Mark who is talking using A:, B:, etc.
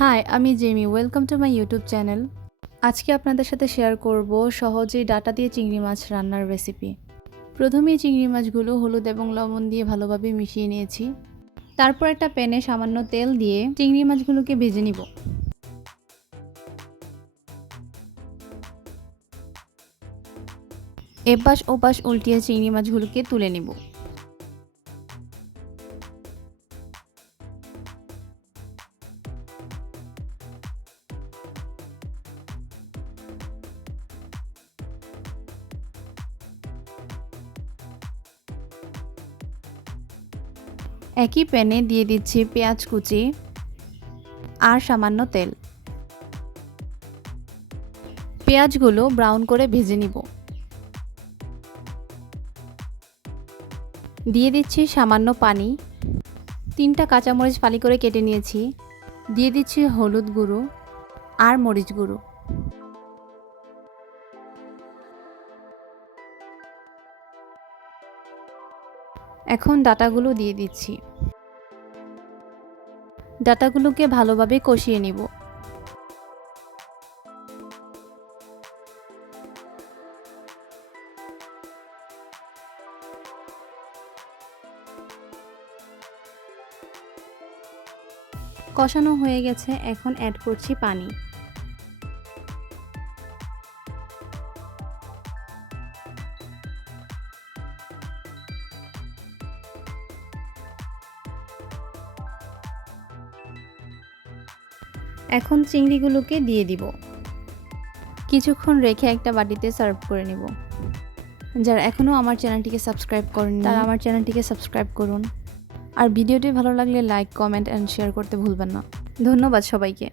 A: High আমি Jamie welcome to my YouTube channel আজকে আপনাদের সাথে শেয়ার করব সহজেই ডাটা দিয়ে চিংড়ি মাছ রান্নার রেসিপি প্রথমেই চিংড়ি মাছগুলো হলুদ এবং লবণ দিয়ে ভালোভাবে মিশিয়ে নিয়েছি। তারপর একটা প্যানে সামান্য তেল দিয়ে চিংড়ি মাছগুলোকে ভেজে নিব। এপাশ ওপাশ উল্টিয়ে চিংড়ি মাছগুলোকে তুলে নিব। একই প্যানে দিয়ে দিচ্ছি পেঁয়াজ কুচি আর সামান্য তেল। পেঁয়াজগুলো ব্রাউন করে ভেজে নিব। দিয়ে দিচ্ছি সামান্য পানি। তিনটা কাঁচামরিচ ফালি করে কেটে নিয়েছি। দিয়ে দিচ্ছি হলুদ গুঁড়ো আর মরিচ গুঁড়ো। এখন ডাটাগুলো দিয়ে দিচ্ছি। ডাটাগুলোকে ভালোভাবে কষিয়ে নিব। কষানো হয়ে গেছে, এখন অ্যাড করছি পানি। এখন চিংড়িগুলোকে দিয়ে দিব। কিছুক্ষণ রেখে একটা বাটিতে সার্ভ করে নেব। যারা এখনও আমার চ্যানেলটিকে সাবস্ক্রাইব করেন তারা আমার চ্যানেলটিকে সাবস্ক্রাইব করুন। আর ভিডিওটি ভালো লাগলে লাইক কমেন্ট অ্যান্ড শেয়ার করতে ভুলবেন না। ধন্যবাদ সবাইকে।